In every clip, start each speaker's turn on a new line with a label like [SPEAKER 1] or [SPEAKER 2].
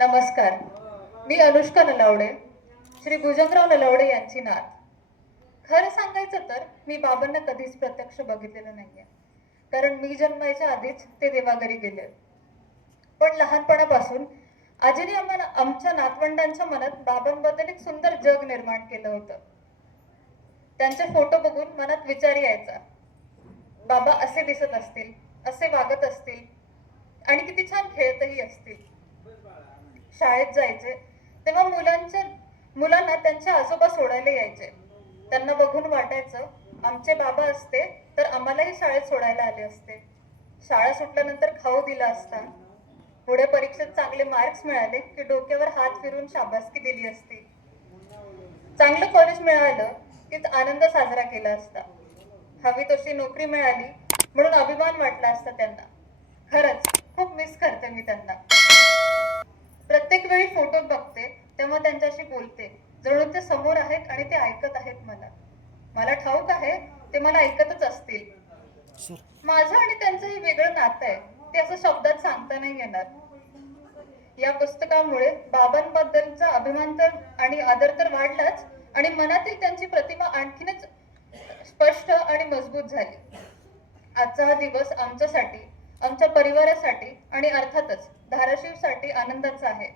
[SPEAKER 1] नमस्कार. मी अनुष्का नलावडे श्री भुजंगराव नलावडे यांची नात. खरं सांगायचं तर मी बाबांना कधीच प्रत्यक्ष बघितलेलं नाहीये. कारण मी जन्मायच्या आधीच ते देवाघरी गेले. पण लहानपणापासून आजीने आम्हाला आमच्या नातवंडांच्या मनात बाबांबद्दल एक सुंदर जग निर्माण केलं होतं. त्यांचे फोटो बघून मनात विचार यायचा. बाबा असे दिसत असतील असे वागत असतील आणि किती छान खेळतही असतील. शाळेत जायचे तेव्हा मुलांच्या मुलांना त्यांचे आजोबा सोडायला यायचे. त्यांना बघून वाटायचं आमचे बाबा असते तर आम्हालाही शाळेत सोडायला आले असते. शाळा सुटल्यानंतर खाऊ दिला असता. पुढे परीक्षेत चांगले मार्क्स मिळाले की डोक्यावर हात फिरून शाबासकी दिली असती. चांगलं कॉलेज मिळालं की आनंद साजरा केला असता. हवी तशी नोकरी मिळाली म्हणून अभिमान वाटला असता त्यांना. खरंच खूप मिस करते मी त्यांना प्रत्येक वेळी फोटो बघते तेव्हा त्यांच्याशी बोलते. जणू ते समोर आहेत आणि ते ऐकत आहेत मला. मला ठाऊक आहे ते मला ऐकतच असतील. माझं आणि त्यांचं हे वेगळं नातं आहे. ते असं शब्दात सांगता नाही येणार. या पुस्तकामुळे बाबांबद्दलचा अभिमान तर आणि आदर तर वाढलाच आणि मनातील त्यांची प्रतिमा आणखीनच स्पष्ट आणि मजबूत झाली. आजचा हा दिवस आमच्यासाठी आमच्या परिवारासाठी आणि अर्थातच धाराशिवसाठी आनंदाचा आहे.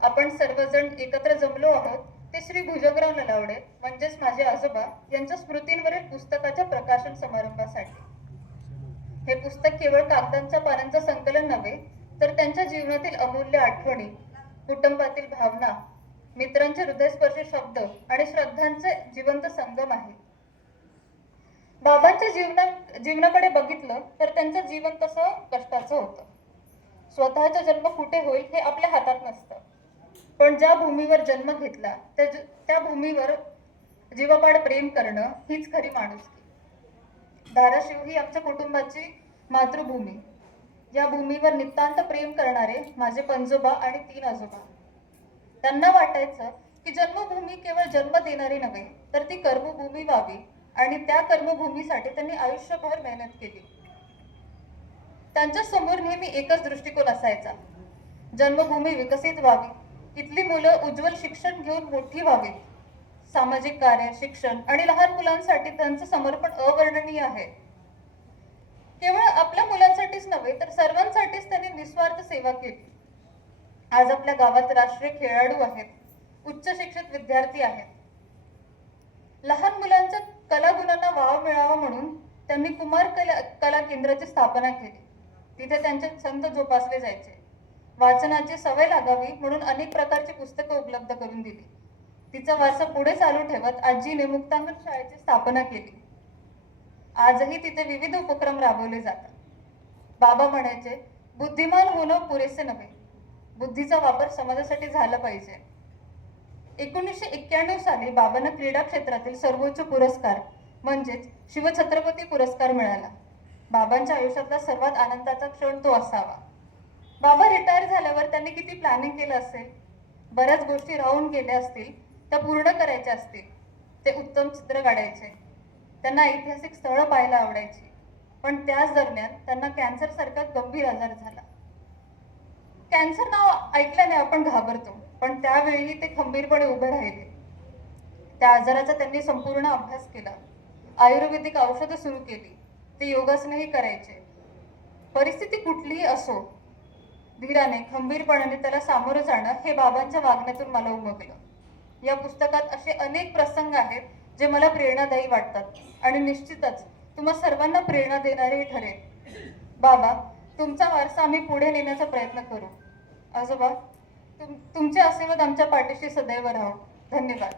[SPEAKER 1] आपण सर्वजण एकत्र जमलो आहोत ते श्री भुजगराव नलावडे म्हणजेच माझे आजोबा यांच्या स्मृतींवरील पुस्तकाच्या प्रकाशन समारंभासाठी. हे पुस्तक केवळ कागदांच्या पानांचं संकलन नव्हे तर त्यांच्या जीवनातील अमूल्य आठवणी कुटुंबातील भावना मित्रांचे हृदयस्पर्शी शब्द आणि श्रद्धांचे जिवंत संगम आहे. बाबांच्या जीवना जीवनाकडे बघितलं तर त्यांचं जीवन तसं कष्टाचं होतं. स्वतःचा जन्म कुठे होईल हे आपल्या हातात नसतं. पण ज्या भूमीवर जन्म घेतला त्या त्या भूमीवर जीवापाड प्रेम करणं हीच खरी माणुसकी धाराशिव ही आमच्या कुटुंबाची मातृभूमी. या भूमीवर नितांत प्रेम करणारे माझे पंजोबा आणि तीन आजोबा. त्यांना वाटायचं की जन्मभूमी केवळ जन्म देणारी नव्हे तर ती कर्मभूमी व्हावी आणि त्या कर्मभूमीसाठी त्यांनी आयुष्यभर मेहनत केली. त्यांच्यासमोर नेहमी एकच दृष्टिकोन असायचा. जन्मभूमी विकसित व्हावी. इथली मुलं उज्ज्वल शिक्षण घेऊन मोठी व्हावीत. सामाजिक कार्य शिक्षण आणि लहान मुलांसाठी त्यांचं समर्पण अवर्णनीय आहे. केवळ आपल्या मुलांसाठीच नव्हे तर सर्वांसाठीच त्यांनी निस्वार्थ सेवा केली. आज आपल्या गावात राष्ट्रीय खेळाडू आहेत उच्च शिक्षित विद्यार्थी आहेत. लहान मुलांच्या कलागुणांना वाव मिळावा म्हणून त्यांनी कुमार कला कला केंद्राची स्थापना केली. तिथे त्यांचे छंद जोपासले जायचे. वाचनाची सवय लागावी म्हणून अनेक प्रकारची पुस्तकं उपलब्ध करून दिली. तिचा वारसा पुढे चालू ठेवत आजीने मुक्तांगण शाळेची स्थापना केली. आजही तिथे विविध उपक्रम राबवले जातात. बाबा म्हणायचे बुद्धिमान होणं पुरेसे नव्हे. बुद्धीचा वापर समाजासाठी झाला पाहिजे. एकोणीसशे एक्क्याण्णव साली बाबांना क्रीडा क्षेत्रातील सर्वोच्च पुरस्कार म्हणजेच शिवछत्रपती पुरस्कार मिळाला. बाबांच्या आयुष्यातला सर्वात आनंदाचा क्षण तो असावा. बाबा रिटायर झाल्यावर त्यांनी किती प्लॅनिंग केलं असेल? बऱ्याच गोष्टी राहून गेल्या असतील त्या पूर्ण करायच्या असतील ते उत्तम चित्र काढायचे त्यांना ऐतिहासिक स्थळं पाहायला आवडायची पण त्याच दरम्यान त्यांना कॅन्सर सारखा गंभीर आजार झाला. कॅन्सर नाव ऐकल्याने आपण घाबरतो पण त्यावेळी ते खंबीरपणे उभे राहिले. त्या आजाराचा त्यांनी संपूर्ण अभ्यास केला. आयुर्वेदिक औषधं सुरू केली. ते योगासनही करायचे. परिस्थिती कुठलीही असो धीराने खंबीरपणाने त्याला सामोरं जाणं हे बाबांच्या वागण्यातून मला उमगलं या पुस्तकात असे अनेक प्रसंग आहेत जे मला प्रेरणादायी वाटतात आणि निश्चितच तुम्हा सर्वांना प्रेरणा देणारेही ठरेल. बाबा तुमचा वारसा आम्ही पुढे नेण्याचा प्रयत्न करू. आजोबा तुम तुमचे आशीर्वाद आमच्या पाठीशी सदैव राहो. धन्यवाद.